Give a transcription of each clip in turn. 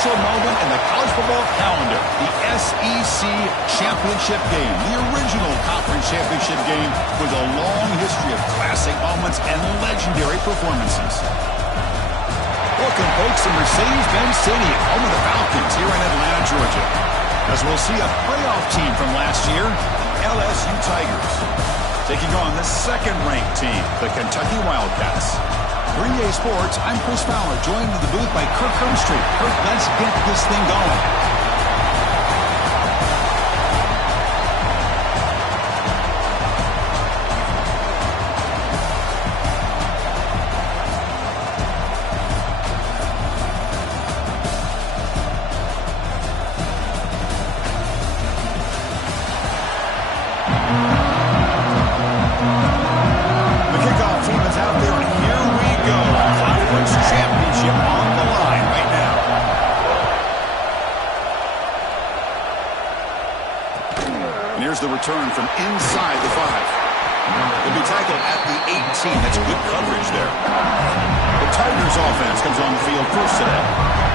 crucial moment in the college football calendar, the SEC championship game, the original conference championship game with a long history of classic moments and legendary performances. Welcome, folks, to Mercedes-Benz Stadium, home of the Falcons here in Atlanta, Georgia, as we'll see a playoff team from last year, LSU Tigers, taking on the second-ranked team, the Kentucky Wildcats. For EA Sports, I'm Chris Fowler, joined in the booth by Kirk Hermstreet. Kirk, let's get this thing going. The return from inside the 5. He'll be tackled at the 18. That's good coverage there. The Tigers offense comes on the field first today.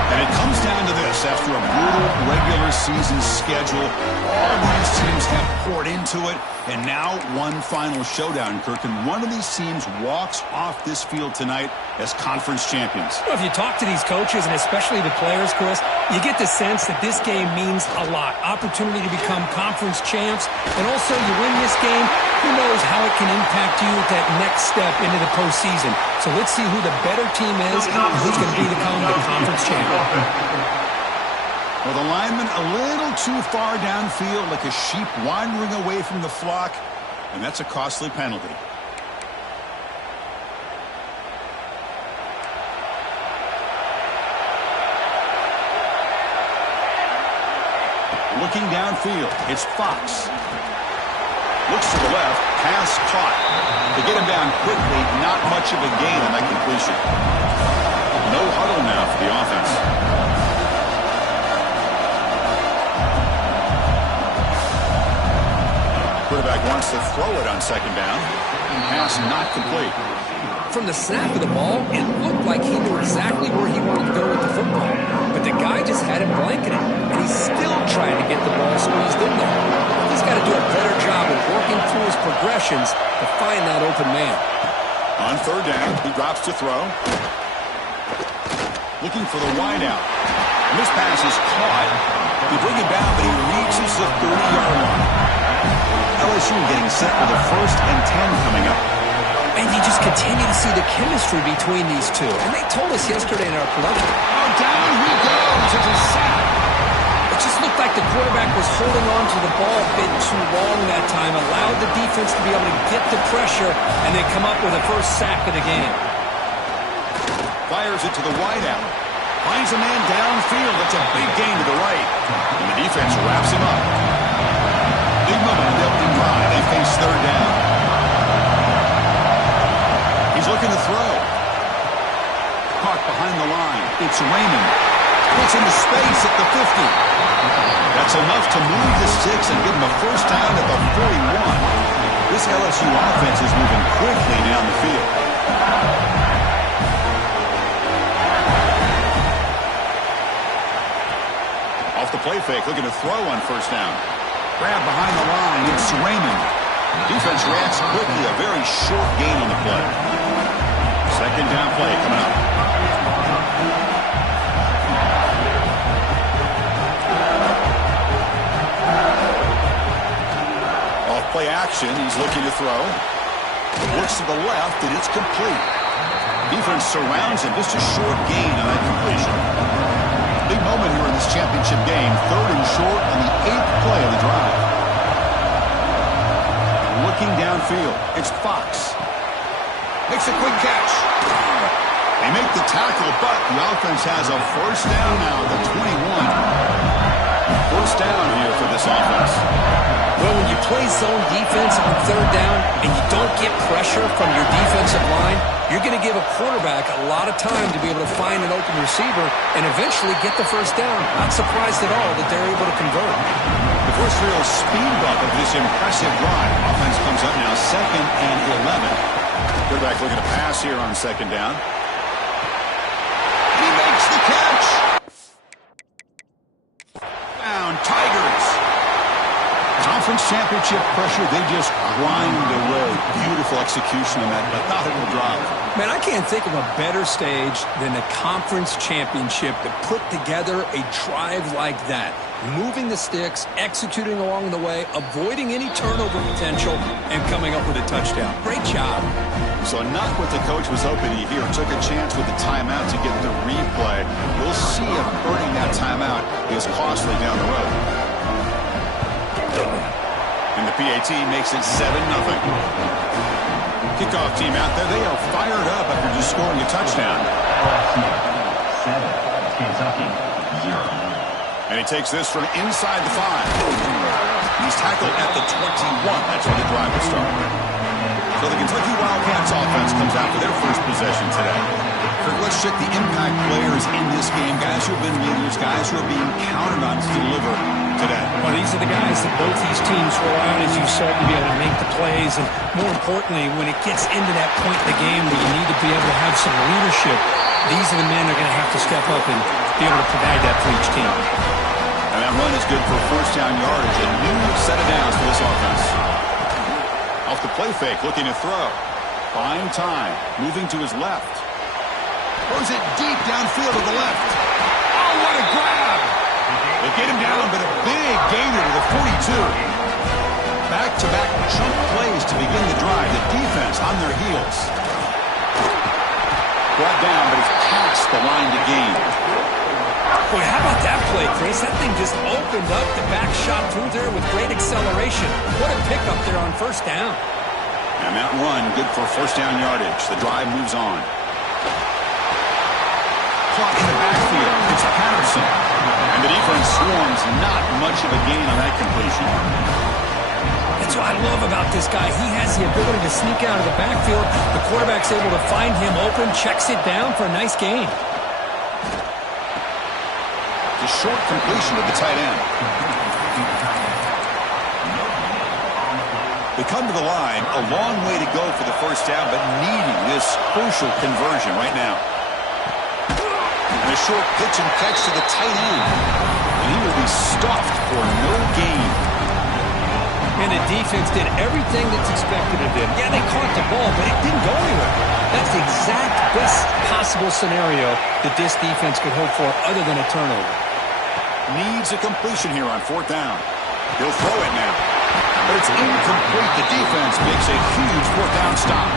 And it comes down to this. After a brutal regular season schedule, all these teams have poured into it. And now one final showdown, Kirk. And one of these teams walks off this field tonight as conference champions. Well, if you talk to these coaches, and especially the players, Chris, you get the sense that this game means a lot. Opportunity to become conference champs. And also, you win this game, who knows how it can impact you at that next step into the postseason. So let's see who the better team is and who's going to become the conference champion. Well, the lineman a little too far downfield, like a sheep wandering away from the flock, and that's a costly penalty. Looking downfield, it's Fox. Looks to the left, pass caught. To get him down quickly, not much of a gain on that completion. No huddle now for the offense. Quarterback wants to throw it on second down. Pass not complete. From the snap of the ball, it looked like he knew exactly where he wanted to go with the football. But the guy just had him blanketed, and he's still trying to get the ball squeezed in there. He's got to do a better job of working through his progressions to find that open man. On third down, he drops to throw. Looking for the wideout. And this pass is caught. They bring it down, but he reaches the 30-yard line. LSU getting set for the 1st and 10 coming up. And you just continue to see the chemistry between these two. And they told us yesterday in our production. Oh, down he goes. It's a sack. It just looked like the quarterback was holding on to the ball a bit too long that time, allowed the defense to be able to get the pressure, and they come up with a first sack of the game. Fires it to the wideout. Finds a man downfield. That's a big gain to the right. And the defense wraps him up. Big moment in the opening drive. They face third down. He's looking to throw. Caught behind the line. It's Raymond. Puts into space at the 50. That's enough to move the sticks and give him a first down at the 41. This LSU offense is moving quickly down the field. Off the play fake, looking to throw on first down. Grab behind the line. It's Raymond. Defense reacts quickly. A very short gain on the play. Second down play coming up. Off play action. He's looking to throw. Looks to the left, and it's complete. Defense surrounds him. Just a short gain on that completion. Big moment here in this championship game. 3rd and short on the 8th play of the drive. Looking downfield. It's Fox. Makes a quick catch. They make the tackle, but the offense has a first down now at the 21. First down here for this offense. Well, when you play zone defense on third down and you don't get pressure from your defensive line, you're going to give a quarterback a lot of time to be able to find an open receiver and eventually get the first down. Not surprised at all that they're able to convert. The first real speed bump of this impressive drive. Offense comes up now 2nd and 11. Quarterback looking to pass here on second down. He makes the catch. Conference championship pressure, they just grind away. Beautiful execution on that methodical drive. Man, I can't think of a better stage than the conference championship to put together a drive like that. Moving the sticks, executing along the way, avoiding any turnover potential, and coming up with a touchdown. Great job. So not what the coach was hoping to hear. Took a chance with the timeout to get the replay. We'll see if burning that timeout is costly down the road. And the PAT makes it 7-0. Kickoff team out there. They are fired up after just scoring a touchdown. 7, Kentucky, 0. And he takes this from inside the 5. He's tackled at the 21. That's where the drive will start. So the Kentucky Wildcats offense comes out for their first possession today. Kurt, let's check the impact players in this game. Guys who have been leaders, guys who are being counted on to deliver today. Well, these are the guys that both these teams rely on, as you said, to be able to make the plays. And more importantly, when it gets into that point in the game where you need to be able to have some leadership, these are the men that are going to have to step up and be able to provide that for each team. And that run is good for first down yardage. A new set of downs for this offense. Off the play fake, looking to throw. Buying time, moving to his left. Throws it deep downfield to the left. Oh, what a grab! They get him down, but a big gainer to the 42. Back-to-back chunk plays to begin the drive. The defense on their heels. Brought down, but it's past the line to gain. Boy, how about that play, Chris? That thing just opened up. The back shot through there with great acceleration. What a pickup there on first down. And that run, good for first down yardage. The drive moves on. Clock in the backfield. It's Patterson. And the defense swarms. Not much of a gain on that completion. That's what I love about this guy. He has the ability to sneak out of the backfield. The quarterback's able to find him open, checks it down for a nice gain. A short completion to the tight end. They come to the line, a long way to go for the first down, but needing this crucial conversion right now. And a short pitch and catch to the tight end. And he will be stuffed for no gain. And the defense did everything that's expected of them. Yeah, they caught the ball, but it didn't go anywhere. That's the exact best possible scenario that this defense could hope for other than a turnover. Needs a completion here on fourth down. He'll throw it now. But it's incomplete. The defense makes a huge fourth down stop.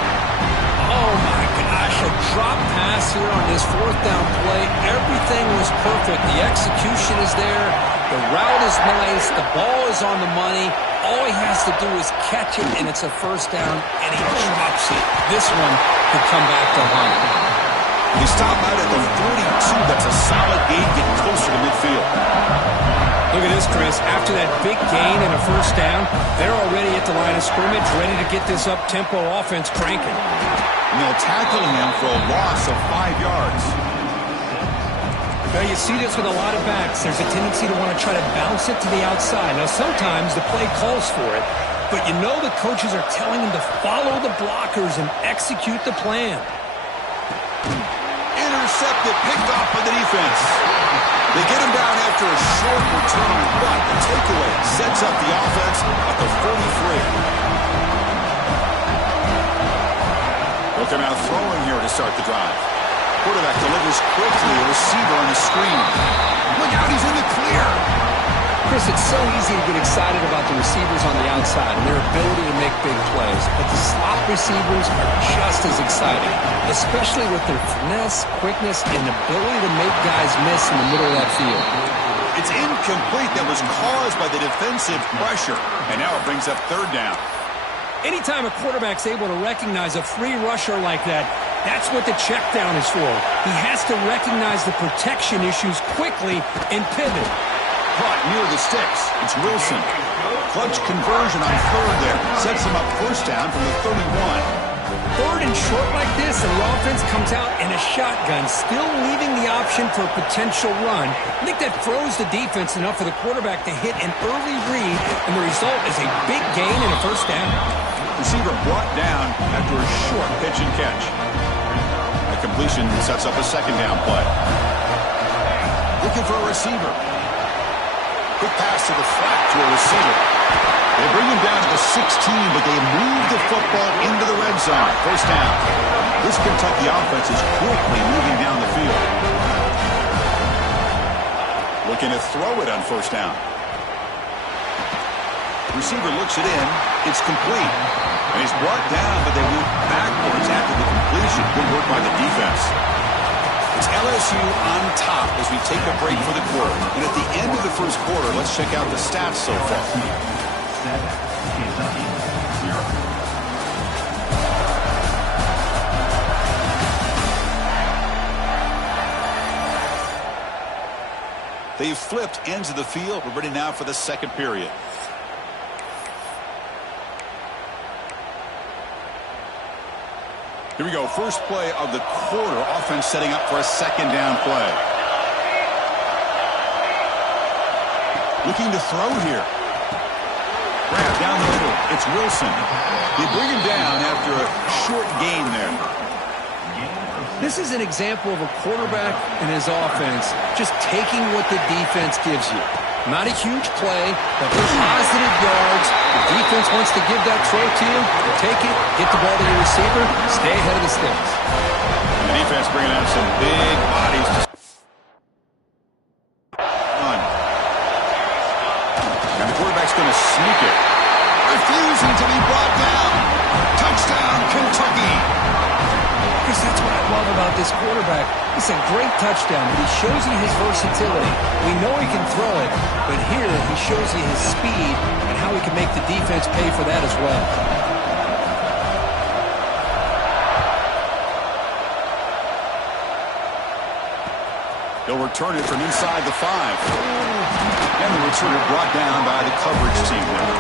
Oh, my gosh. A drop pass here on this fourth down play. Everything was perfect. The execution is there. The route is nice. The ball is on the money. All he has to do is catch it, and it's a first down, and he drops it. This one could come back to haunt him. They stop out at the 42. That's a solid gain, getting closer to midfield. Look at this, Chris. After that big gain and a first down, they're already at the line of scrimmage, ready to get this up-tempo offense cranking. And they'll tackle him for a loss of 5 yards. Now, you see this with a lot of backs. There's a tendency to want to try to bounce it to the outside. Now, sometimes the play calls for it, but you know the coaches are telling them to follow the blockers and execute the plan. Intercepted, picked off by the defense. They get him down after a short return, but the takeaway sets up the offense at the 43. They'll come out throwing here to start the drive. Quarterback delivers quickly, a receiver on the screen. Look out, he's in the clear. Chris, it's so easy to get excited about the receivers on the outside and their ability to make big plays, but the slot receivers are just as exciting, especially with their finesse, quickness, and ability to make guys miss in the middle of that field. It's incomplete. That was caused by the defensive pressure, and now it brings up third down. Anytime a quarterback's able to recognize a free rusher like that, that's what the check down is for. He has to recognize the protection issues quickly and pivot. Caught near the sticks. It's Wilson. Clutch conversion on third there. Sets him up first down from the 31. Third and short like this, and the offense comes out in a shotgun, still leaving the option for a potential run. I think that throws the defense enough for the quarterback to hit an early read, and the result is a big gain and a first down. Receiver brought down after a short pitch and catch. A completion sets up a second down play. Looking for a receiver. Quick pass to the flat to a receiver. They bring him down to the 16, but they move the football into the red zone. First down. This Kentucky offense is quickly moving down the field. Looking to throw it on first down. Receiver looks it in. It's complete. And he's brought down, but they move backwards after the completion. Good work by the defense. It's LSU on top as we take a break for the quarter. And at the end of the first quarter, let's check out the stats so far. 7, Kentucky 0. They've flipped ends of the field. We're ready now for the second period. Here we go. First play of the quarter. Offense setting up for a second down play. Looking to throw here. Grab down the middle. It's Wilson. They bring him down after a short gain there. This is an example of a quarterback and his offense just taking what the defense gives you. Not a huge play, but positive yards. The defense wants to give that throw to you. You take it, get the ball to your receiver, stay ahead of the sticks. And the defense bringing out some big bodies to run. And the quarterback's going to sneak it. Refusing to be brought down. Touchdown, Kentucky. Because that's what I love about this quarterback. It's a great touchdown, but he shows you his versatility. We know he can throw it, but here he shows you his speed and how he can make the defense pay for that as well. They'll return it from inside the 5. And the returner brought down by the coverage team there.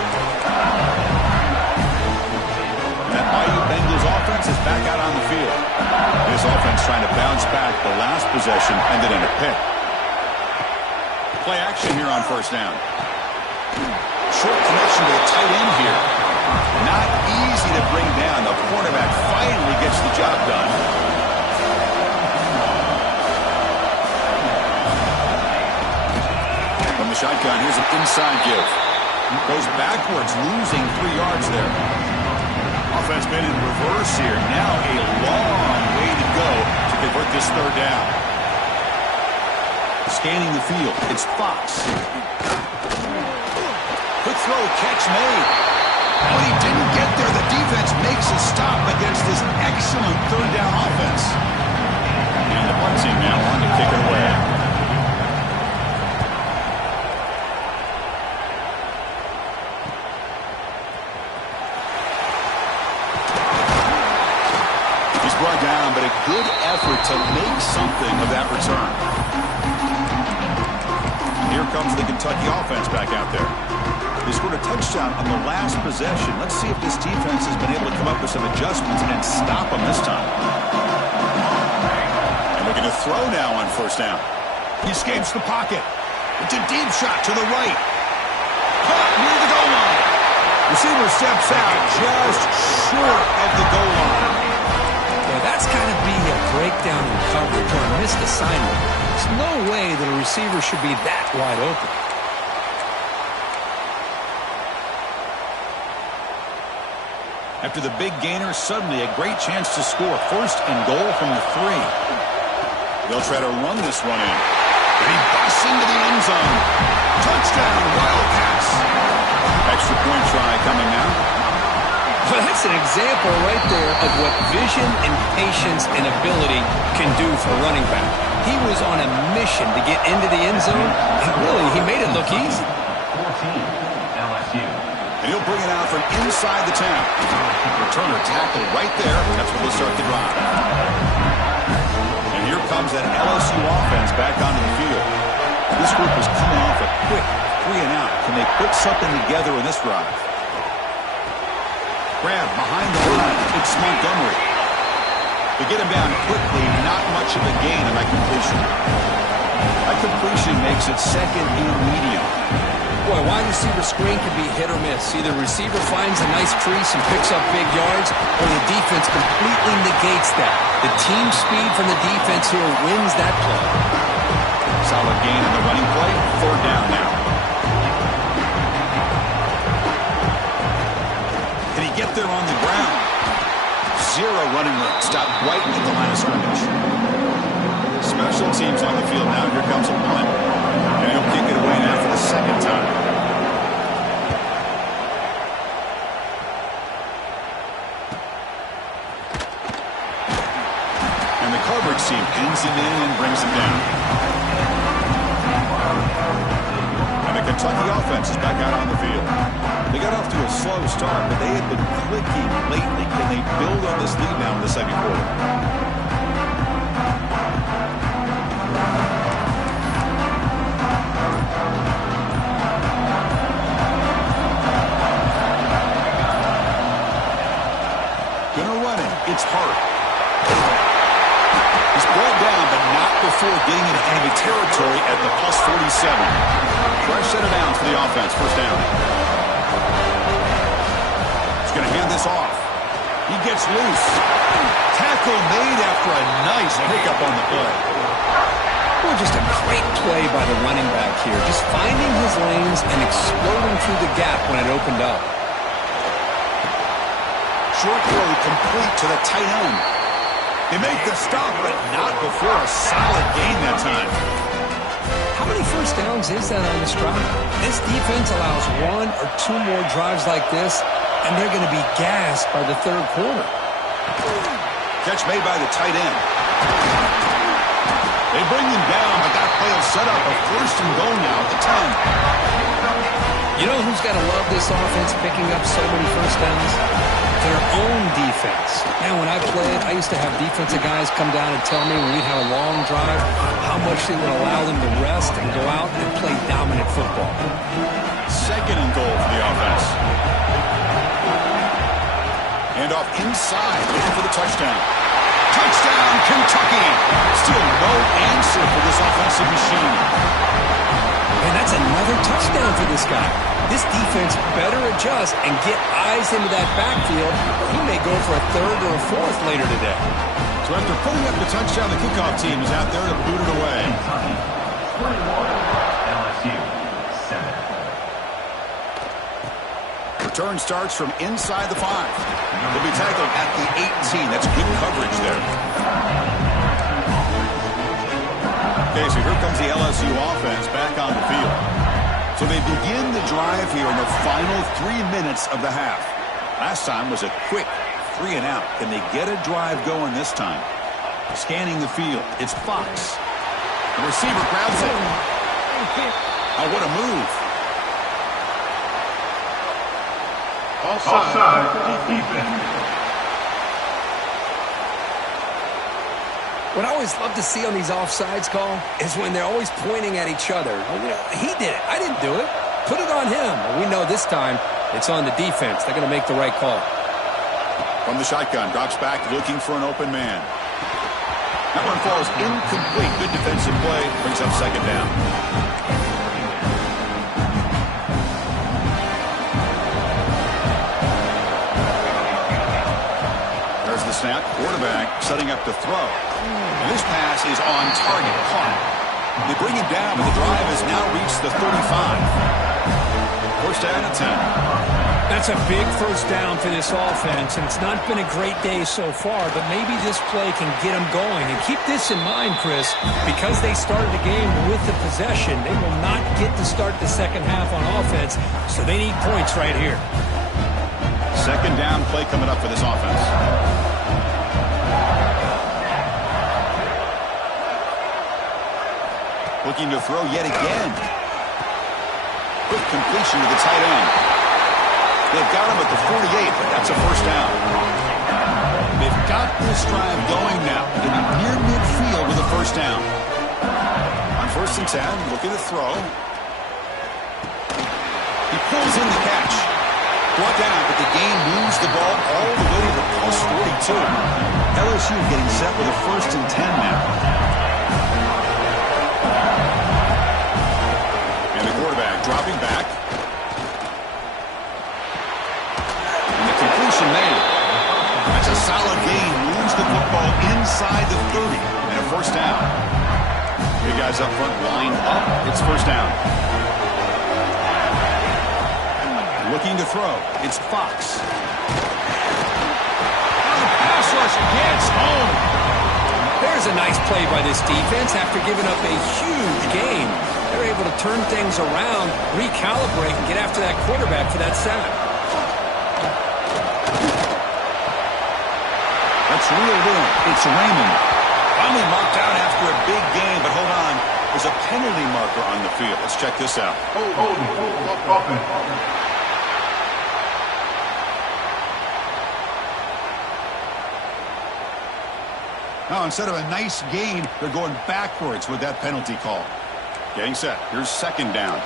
That Bayou Bengals offense is back out on the field. This offense trying to bounce back. The last possession ended in a pick. Play action here on first down. Short connection to the tight end here. Not easy to bring down. The cornerback finally gets the job done. From the shotgun, here's an inside give. Goes backwards, losing 3 yards there. Offense been in reverse here. Now a long way to go to convert this third down. Scanning the field, it's Fox. Quick throw, catch made. But he didn't get there. The defense makes a stop against this excellent third down offense. And the punt team now on to kick it away. Brought down, but a good effort to make something of that return. And here comes the Kentucky offense back out there. They scored a touchdown on the last possession. Let's see if this defense has been able to come up with some adjustments and stop them this time. And looking to throw now on first down. He escapes the pocket. It's a deep shot to the right. Caught near the goal line. Receiver steps out just short of the goal line. That's got to be a breakdown in coverage or a missed assignment. There's no way that a receiver should be that wide open. After the big gainer, suddenly a great chance to score. First and goal from the 3. They'll try to run this one in. And he busts into the end zone. Touchdown, Wildcats. Extra point try coming now. Well, that's an example right there of what vision and patience and ability can do for a running back. He was on a mission to get into the end zone, and really, he made it look easy. 14, LSU. And he'll bring it out from inside the 10. Returner tackled right there. That's where they'll start the drive. And here comes that LSU offense back onto the field. This group is coming off a quick 3 and out. Can they put something together in this drive? Grab behind the line. It's Montgomery. They get him down quickly. Not much of a gain on that completion. That completion makes it second and medium. Boy, wide receiver screen can be hit or miss. Either receiver finds a nice crease and picks up big yards, or the defense completely negates that. The team speed from the defense here wins that play. Solid gain in the running play. Third down now. running room. Stop right at the line of scrimmage. Special teams on the field now. Here comes a punt. And he'll kick it away now for the second time. And the coverage team pins him in and brings him down. And the Kentucky offense is back out on the field. They got off to a slow start, but they have been clicking lately. Can they build on this lead now in the second quarter? Gonna run it. It's Hart. He's brought down, but not before getting into enemy territory at the plus 47. Fresh set of downs for the offense. First down. He's going to hand this off. He gets loose. Tackle made after a nice pickup on the play. Well, just a great play by the running back here. Just finding his lanes and exploding through the gap when it opened up. Short throw complete to the tight end. They make the stop, but not before a solid gain that time. How many first downs is that on this drive? This defense allows one or two more drives like this, and they're going to be gassed by the third quarter. Catch made by the tight end. They bring him down, but that play will set up a first and goal now at the 10. You know who's got to love this offense picking up so many first downs? Their own defense. Man, when I played, I used to have defensive guys come down and tell me when we'd have a long drive how much they would allow them to rest and go out and play dominant football. Second and goal for the offense. And off inside, looking for the touchdown. Touchdown, Kentucky! Still no answer for this offensive machine. And that's another touchdown for this guy. This defense better adjust and get eyes into that backfield, or he may go for a third or a fourth later today. So after putting up the touchdown, the kickoff team is out there to boot it away. Kentucky 21, LSU 7. Return starts from inside the 5. They'll be tackled at the 18. That's good coverage there. Okay, so here comes the LSU offense back on the field. So they begin the drive here in the final 3 minutes of the half. Last time was a quick 3 and out. Can they get a drive going this time? Scanning the field, it's Fox. The receiver grabs it. Oh, what a move. Offside, defense. What I always love to see on these offsides call is when they're always pointing at each other. You know, he did it. I didn't do it. Put it on him. We know this time it's on the defense. They're going to make the right call. From the shotgun, drops back looking for an open man. That one falls incomplete. Good defensive play. Brings up second down. There's the snap. Quarterback setting up to throw. And this pass is on target. Caught. They bring him down, but the drive has now reached the 35. First down and 10. That's a big first down for this offense, and it's not been a great day so far, but maybe this play can get them going. And keep this in mind, Chris, because they started the game with the possession, they will not get to start the second half on offense, so they need points right here. Second down play coming up for this offense. Looking to throw yet again. Quick completion to the tight end. They've got him at the 48, but that's a first down. They've got this drive going now. Getting near midfield with a first down. On first and 10, looking to throw. He pulls in the catch. Brought down, but the game moves the ball all the way to the plus 42. LSU getting set with a first and 10 now. And the quarterback dropping back. And the completion made. That's a solid gain. Moves the football inside the 30. And a first down. You guys up front lined up. It's first down. Looking to throw. It's Fox. The pass pass rush gets home. There's a nice play by this defense after giving up a huge gain. They're able to turn things around, recalibrate, and get after that quarterback for that sack. That's reeled in. It's Raymond. Finally marked out after a big game, but hold on. There's a penalty marker on the field. Let's check this out. Now, instead of a nice gain, they're going backwards with that penalty call. Getting set. Here's second down.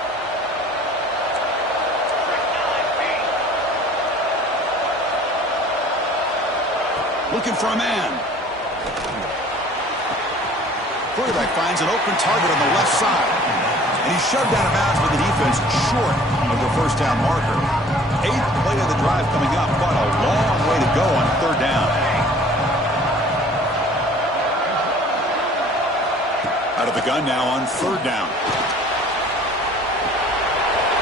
Looking for a man. Quarterback finds an open target on the left side. And he's shoved out of bounds with the defense short of the first down marker. 8th play of the drive coming up, but a long way to go on third down. Out of the gun now on third down.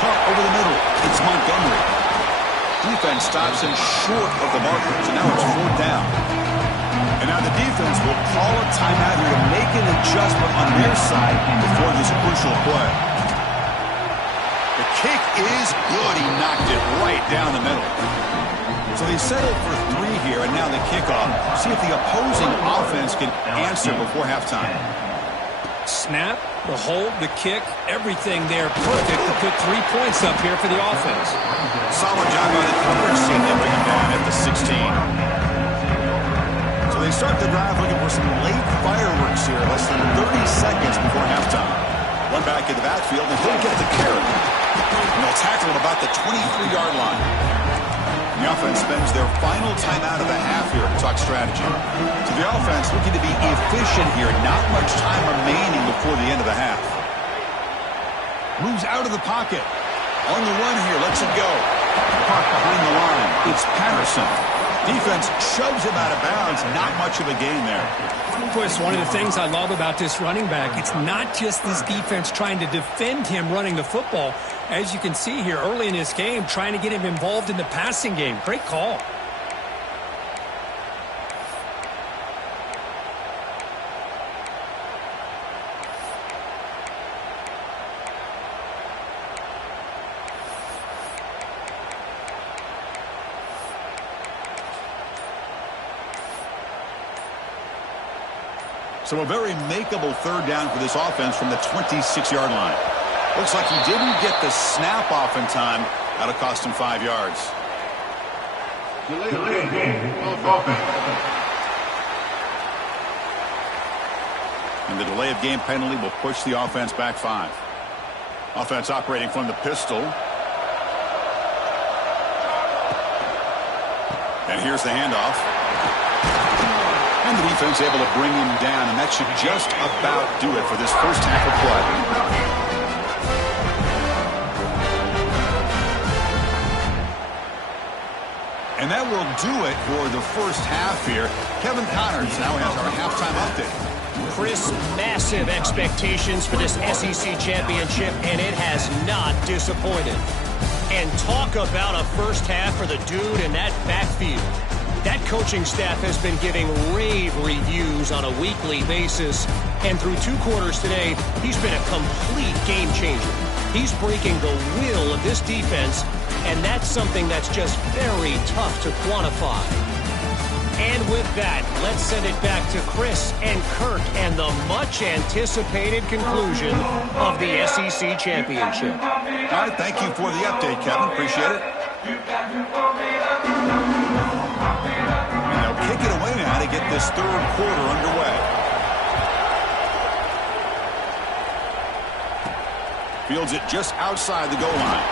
Caught over the middle. It's Montgomery. Defense stops him short of the markers, and now it's fourth down. And now the defense will call a timeout here to make an adjustment on their side before this crucial play. The kick is good. He knocked it right down the middle. So they settled for 3 here, and now the kickoff. See if the opposing offense can answer before halftime. Snap, the hold, the kick, everything there perfect to put 3 points up here for the offense. Solid job by the coverage team. They bring him down at the 16. So they start the drive looking for some late fireworks here, less than 30 seconds before halftime. One back in the backfield, and he'll get the carry. And they'll tackle him about the 23-yard line. The offense spends their final timeout of the half here to talk strategy. So the offense looking to be efficient here. Not much time remaining before the end of the half. Moves out of the pocket. On the run here, lets it go. Caught behind the line. It's Patterson. Defense shoves him out of bounds. Not much of a gain there. Chris, one of the things I love about this running back, it's not just this defense trying to defend him running the football. As you can see here early in this game, trying to get him involved in the passing game. Great call. So a very makeable third down for this offense from the 26-yard line. Looks like he didn't get the snap off in time. That'll cost him 5 yards. Delay game. Offense. And the delay of game penalty will push the offense back 5. Offense operating from the pistol. And here's the handoff. And the defense able to bring him down, and that should just about do it for this first half of play. And that will do it for the first half here. Kevin Connors now has our halftime update. Chris, massive expectations for this SEC championship, and it has not disappointed. And talk about a first half for the dude in that backfield. That coaching staff has been giving rave reviews on a weekly basis. And through 2 quarters today, he's been a complete game changer. He's breaking the will of this defense, and that's something that's just very tough to quantify. And with that, let's send it back to Chris and Kirk and the much-anticipated conclusion of the SEC championship. All right, thank you for the update, Kevin. Appreciate it. Kick it away now to get this third quarter underway. Fields it just outside the goal line.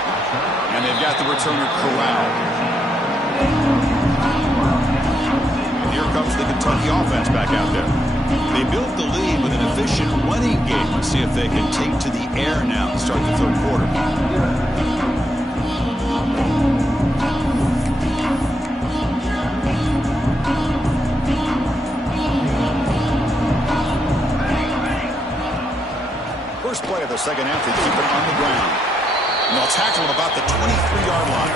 And they've got the returner corralled. And here comes the Kentucky offense back out there. They built the lead with an efficient running game. Let's see if they can take to the air now to start the third quarter. First play of the second half, they keep it on the ground. And they'll tackle him about the 23-yard line.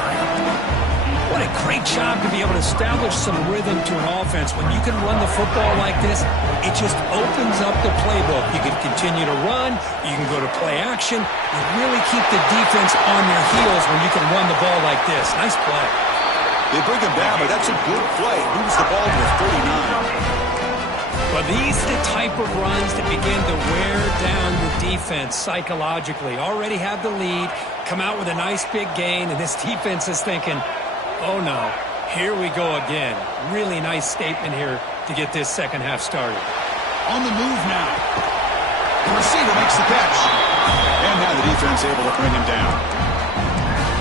What a great job to be able to establish some rhythm to an offense. When you can run the football like this, it just opens up the playbook. You can continue to run. You can go to play action. You really keep the defense on their heels when you can run the ball like this. Nice play. They bring him down, but that's a good play. Moves the ball to the 39. Well, these are the type of runs that begin to wear down the defense psychologically. Already have the lead, come out with a nice big gain, and this defense is thinking, oh no, here we go again. Really nice statement here to get this second half started. On the move now. The receiver makes the catch. And now the defense able to bring him down.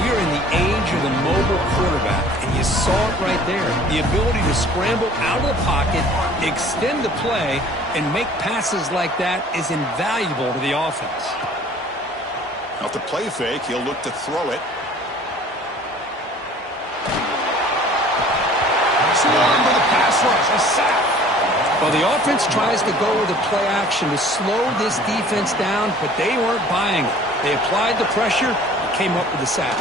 We are in the age of the mobile quarterback, and you saw it right there. The ability to scramble out of the pocket, extend the play, and make passes like that is invaluable to the offense. Off the play fake, he'll look to throw it. Swarmed with a pass rush, a sack. Well, the offense tries to go with a play action to slow this defense down, but they weren't buying it. They applied the pressure and came up with a sack.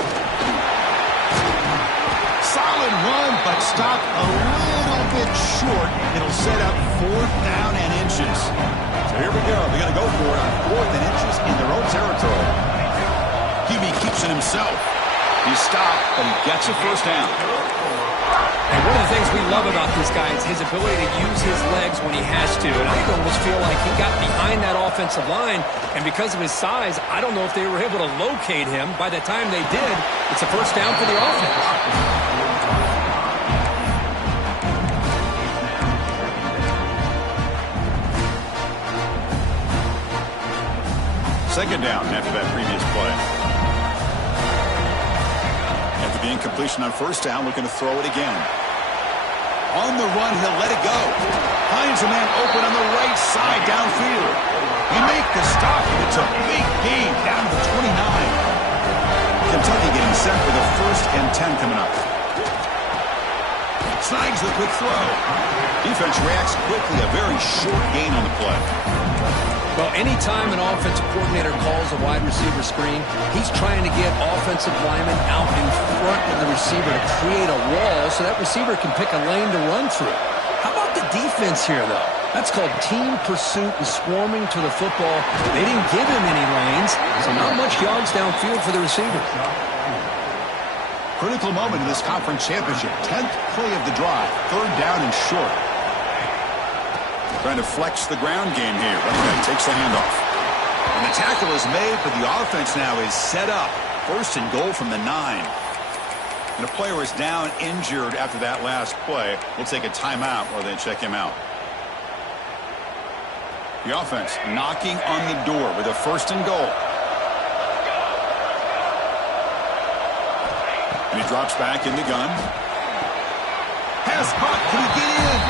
Solid run, but stopped a little bit short. It'll set up 4th down and inches. So here we go. They're going to go for it on 4th and inches in their own territory. QB keeps it himself. He stopped, but he gets a first down. And one of the things we love about this guy is his ability to use his legs when he has to. And I almost feel like he got behind that offensive line, and because of his size, I don't know if they were able to locate him. By the time they did, it's a first down for the offense. Second down after that previous play. After the incompletion on first down, looking to throw it again. On the run, he'll let it go. Finds a man open on the right side downfield. He make the stop, and it's a big gain down to the 29. Kentucky getting set for the 1st and 10 coming up. Snags the quick throw. Defense reacts quickly, a very short gain on the play. Well, anytime an offensive coordinator calls a wide receiver screen, he's trying to get offensive linemen out in front of the receiver to create a wall so that receiver can pick a lane to run through. How about the defense here, though? That's called team pursuit and swarming to the football. They didn't give him any lanes, so not much yards downfield for the receiver. Critical moment in this conference championship. 10th play of the drive. 3rd down and short. Trying to flex the ground game here. Running back takes the handoff. And the tackle is made, but the offense now is set up. 1st and goal from the 9. And a player is down injured after that last play. We'll take a timeout while they check him out. The offense knocking on the door with a 1st and goal. And he drops back in the gun. Pass caught. Can he get in?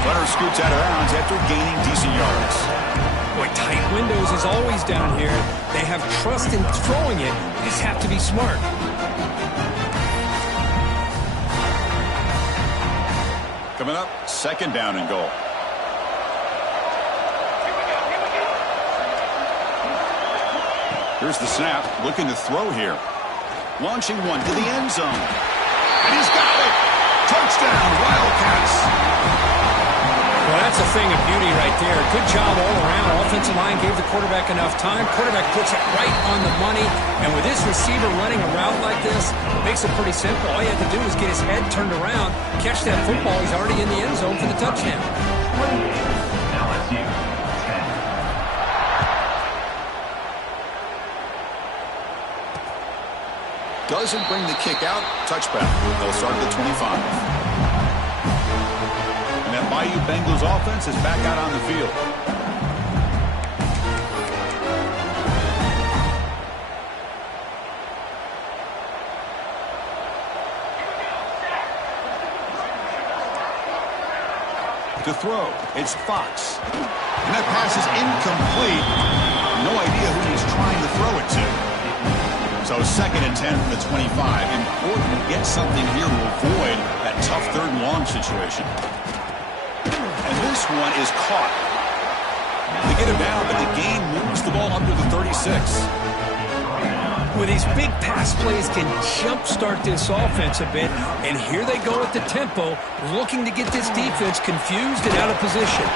Runner scoots out of bounds after gaining decent yards. Boy, tight windows is always down here. They have trust in throwing it. They just have to be smart. Coming up, 2nd down and goal. Here's the snap, looking to throw here. Launching one to the end zone. And he's got it! Touchdown, Wildcats! Well, that's a thing of beauty right there. Good job all around. Offensive line gave the quarterback enough time. Quarterback puts it right on the money. And with this receiver running a route like this, it makes it pretty simple. All you have to do is get his head turned around, catch that football. He's already in the end zone for the touchdown. LSU 10. Doesn't bring the kick out. Touchback. They'll start at the 25. And that Bayou Bengals offense is back out on the field. To throw, it's Fox. And that pass is incomplete. No idea who he's trying to throw it to. So 2nd and 10 from the 25. Important to get something here to avoid that tough 3rd and long situation. And this one is caught. They get him down, but the gain moves the ball under the 36. Well, these big pass plays can jumpstart this offense a bit, and here they go at the tempo, looking to get this defense confused and out of position.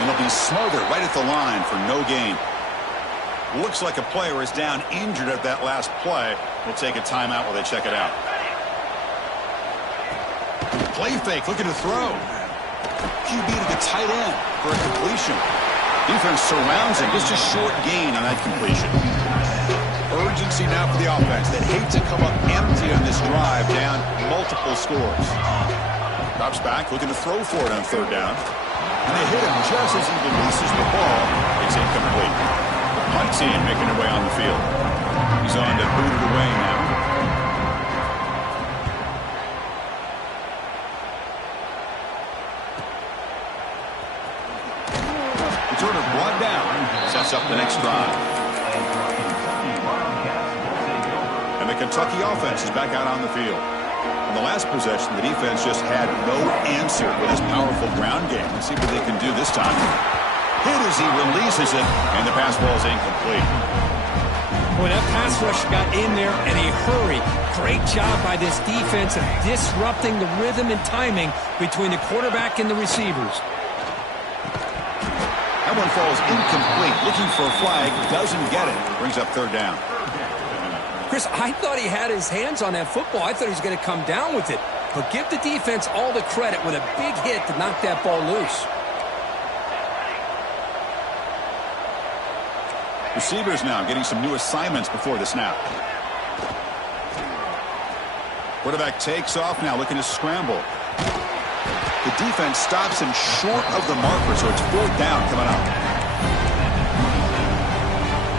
And it'll be smothered right at the line for no gain. Looks like a player is down injured at that last play. We'll take a timeout while they check it out. Play fake, looking to throw. QB to the tight end for a completion. Defense surrounds him. Just a short gain on that completion. Urgency now for the offense. They hate to come up empty on this drive, down multiple scores. Drops back, looking to throw for it on third down. And they hit him just as he releases the ball. It's incomplete. The punt team making their way on the field. He's on to boot it away now. Returner brought down. Sets up the next drive. And the Kentucky offense is back out on the field. On the last possession, the defense just had no answer with his powerful ground game. Let's see what they can do this time. Hit as he releases it, and the pass ball is incomplete. Boy, that pass rush got in there in a hurry. Great job by this defense of disrupting the rhythm and timing between the quarterback and the receivers. That one falls incomplete. Looking for a flag, doesn't get it. Brings up third down. Chris, I thought he had his hands on that football. I thought he was going to come down with it. But give the defense all the credit with a big hit to knock that ball loose. Receivers now getting some new assignments before the snap. Quarterback takes off now, looking to scramble. The defense stops him short of the marker, so it's fourth down coming up.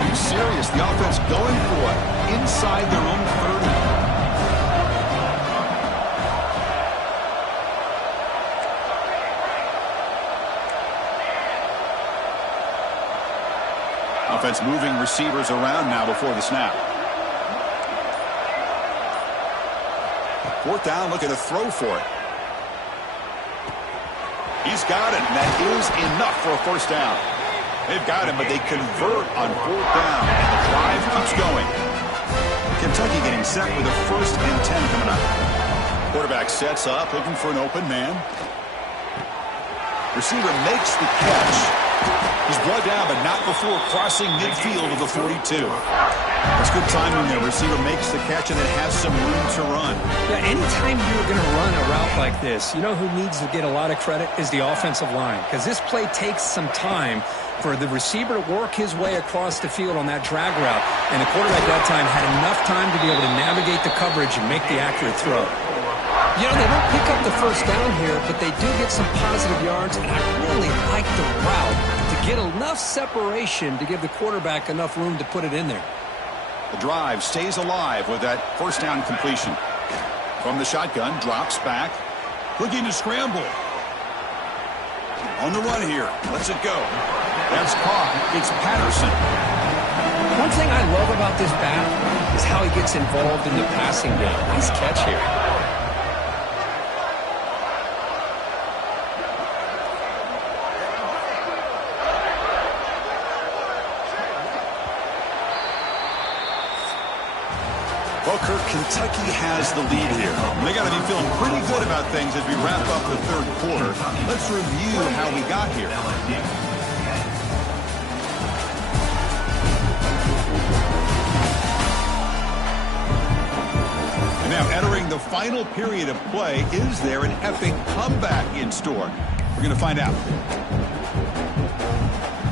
Are you serious? The offense going for it inside their own 30. Offense moving receivers around now before the snap. Fourth down, looking to throw for it. He's got it, and that is enough for a first down. They've got him, but they convert on fourth down, and the drive keeps going. Kentucky getting set with a 1st and 10 coming up. Quarterback sets up, looking for an open man. Receiver makes the catch. He's brought down, but not before crossing midfield of the 42. That's good timing there. Receiver makes the catch, and it has some room to run. Yeah, anytime you're going to run a route like this, you know who needs to get a lot of credit is the offensive line, because this play takes some time for the receiver to work his way across the field on that drag route, and the quarterback that time had enough time to be able to navigate the coverage and make the accurate throw. You know, they don't pick up the first down here, but they do get some positive yards, and I really like the route to get enough separation to give the quarterback enough room to put it in there. The drive stays alive with that first down completion. From the shotgun, drops back, looking to scramble. On the run here, lets it go. That's caught. It's Patterson. One thing I love about this back is how he gets involved in the passing game. Nice catch here. Well, Kirk, Kentucky has the lead here. They got to be feeling pretty good about things as we wrap up the third quarter. Let's review how we got here. And now entering the final period of play, is there an epic comeback in store? We're going to find out.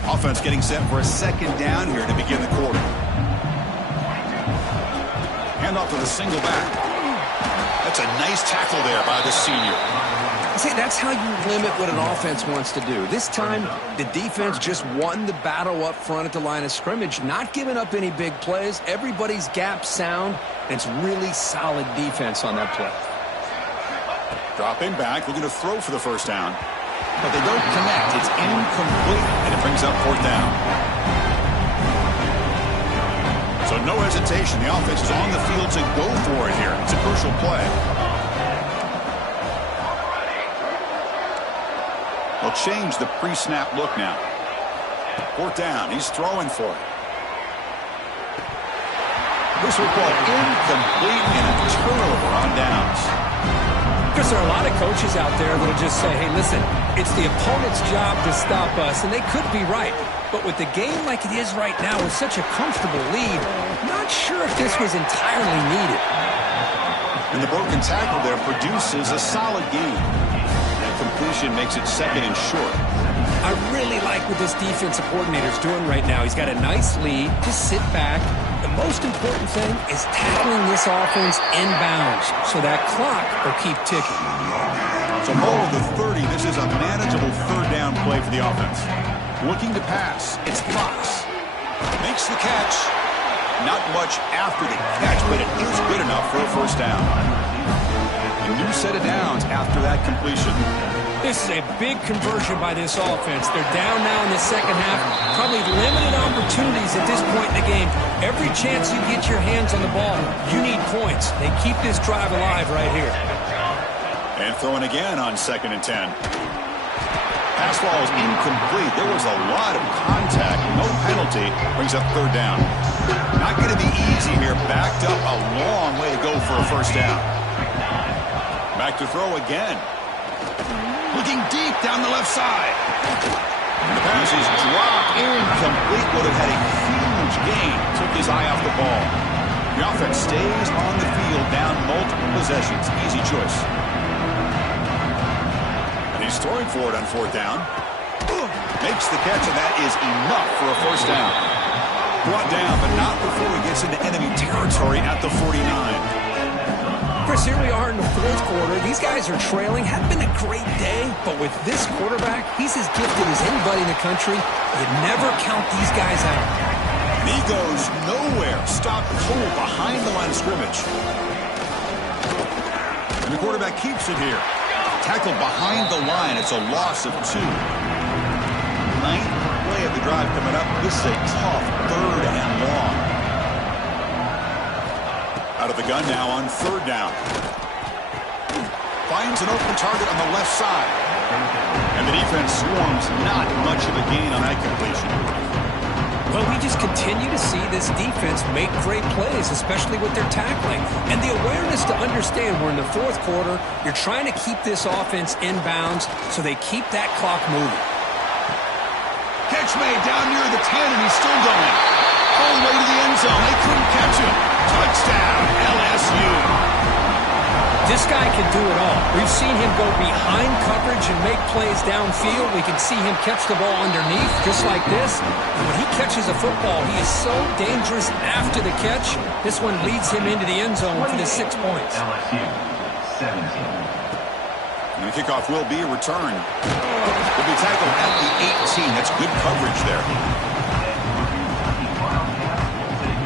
Offense getting set for a second down here to begin the quarter. Handoff to the single back. That's a nice tackle there by the senior. See, that's how you limit what an offense wants to do. This time, the defense just won the battle up front at the line of scrimmage, not giving up any big plays. Everybody's gap sound, and it's really solid defense on that play. Dropping back, looking to throw for the first down. But they don't connect. It's incomplete, and it brings up fourth down. So no hesitation. The offense is on the field to go for it here. It's a crucial play. They'll change the pre-snap look now. Fourth down. He's throwing for it. this will call incomplete and a turnover on downs. Because there are a lot of coaches out there that will just say, hey, listen, it's the opponent's job to stop us, and they could be right. But with the game like it is right now with such a comfortable lead, not sure if this was entirely needed. And the broken tackle there produces a solid gain. That completion makes it second and short. I really like what this defensive coordinator's doing right now. He's got a nice lead. Just sit back. The most important thing is tackling this offense inbounds so that clock will keep ticking. So more of the 30. This is a manageable third down play for the offense. Looking to pass. It's Fox. Makes the catch. Not much after the catch, but it is good enough for a first down. A new set of downs after that completion. This is a big conversion by this offense. They're down now in the second half. Probably limited opportunities at this point in the game. Every chance you get your hands on the ball, you need points. They keep this drive alive right here. And throwing again on 2nd and 10. Pass ball is incomplete. There was a lot of contact. No penalty. Brings up third down. Not going to be easy here. Backed up a long way to go for a first down. Back to throw again. Looking deep down the left side. And the pass is dropped. Incomplete. Would have had a huge gain. Took his eye off the ball. The offense stays on the field down multiple possessions. Easy choice. And he's throwing for it on 4th down. Makes the catch, and that is enough for a first down. Brought down, but not before he gets into enemy territory at the 49. Chris, here we are in the 4th quarter. These guys are trailing. Hadn't been a great day, but with this quarterback, he's as gifted as anybody in the country. You never count these guys out. And he goes nowhere. Stopped cold behind the line of scrimmage. And the quarterback keeps it here. Tackled behind the line. It's a loss of 2. 9th play of the drive coming up. This is a tough 3rd and long. Out of the gun now on 3rd down. Finds an open target on the left side. And the defense swarms. Not much of a gain on that completion. Well, we just continue to see this defense make great plays, especially with their tackling. And the awareness to understand we're in the 4th quarter, you're trying to keep this offense inbounds so they keep that clock moving. Catch made down near the 10, and he's still going. All the way to the end zone. They couldn't catch him. Touchdown, LSU. This guy can do it all. We've seen him go behind coverage and make plays downfield. We can see him catch the ball underneath, just like this. And when he catches a football, he is so dangerous after the catch. This one leads him into the end zone for the 6 points. LSU 17. And the kickoff will be a return. Will be tackled at the 18. That's good coverage there.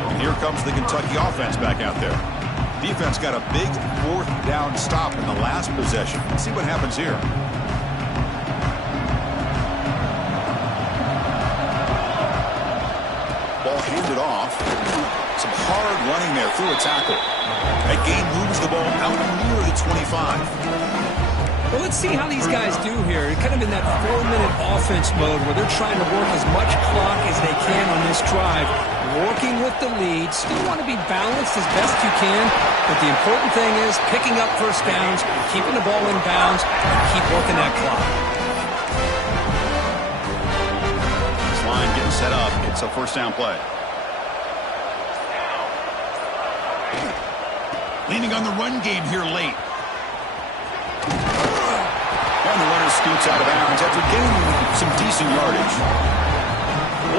And here comes the Kentucky offense back out there. Defense got a big 4th down stop in the last possession. Let's see what happens here. Ball handed off. Some hard running there through a tackle. That gain moves the ball out near the 25. Well, let's see how these guys do here. Kind of in that 4-minute offense mode where they're trying to work as much clock as they can on this drive. Working with the lead. Still want to be balanced as best you can. But the important thing is picking up first downs, keeping the ball in bounds, and keep working that clock. This line getting set up. It's a first down play. Leaning on the run game here late. And the runner scoots out of bounds after gaining some decent yardage.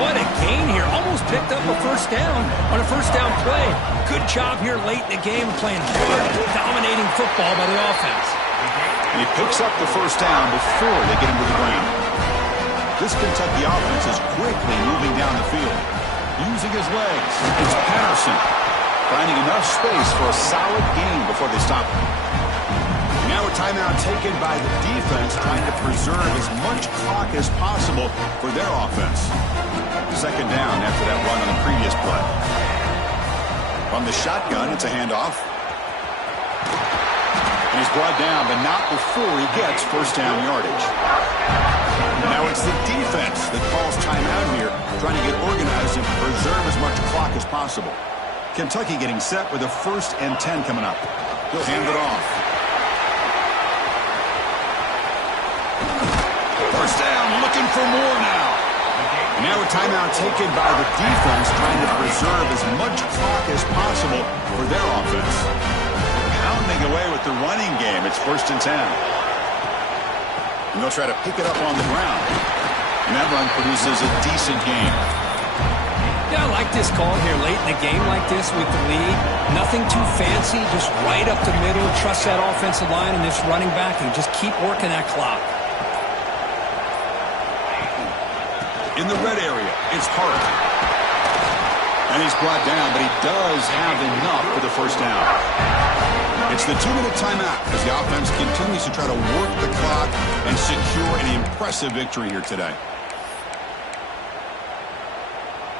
What a gain here. Almost picked up a first down on a first down play. Good job here late in the game playing hard, dominating football by the offense. And he picks up the first down before they get him to the ground. This Kentucky offense is quickly moving down the field. Using his legs. It's Patterson finding enough space for a solid gain before they stop him. Now a timeout taken by the defense, trying to preserve as much clock as possible for their offense. Second down after that run on the previous play. From the shotgun, it's a handoff. And he's brought down, but not before he gets first down yardage. Now it's the defense that calls timeout here, trying to get organized and preserve as much clock as possible. Kentucky getting set with a 1st and 10 coming up. He'll hand it off. First down, looking for more now. And now a timeout taken by the defense, trying to preserve as much clock as possible for their offense. Pounding away with the running game. It's 1st and 10. And they'll try to pick it up on the ground. And that run produces a decent gain. Yeah, I like this call here late in a game like this with the lead. Nothing too fancy, just right up the middle. Trust that offensive line and this running back and just keep working that clock. In the red area, it's Hart. And he's brought down, but he does have enough for the 1st down. It's the 2-minute timeout as the offense continues to try to work the clock and secure an impressive victory here today.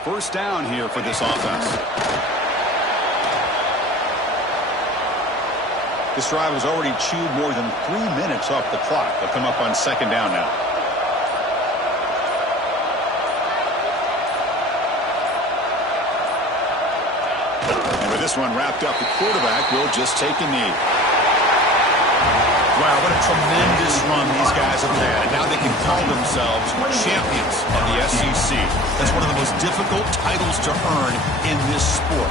1st down here for this offense. This drive has already chewed more than 3 minutes off the clock. They'll come up on 2nd down now. And with this one wrapped up, the quarterback will just take a knee. Wow, what a tremendous run these guys have had. And now they can call themselves champions of the SEC. That's one of the most difficult titles to earn in this sport.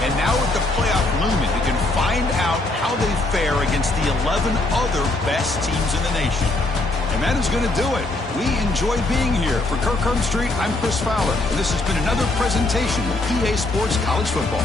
And now with the playoff looming, we can find out how they fare against the 11 other best teams in the nation. And that is going to do it. We enjoy being here. For Kirk Street, I'm Chris Fowler. And this has been another presentation of EA Sports College Football.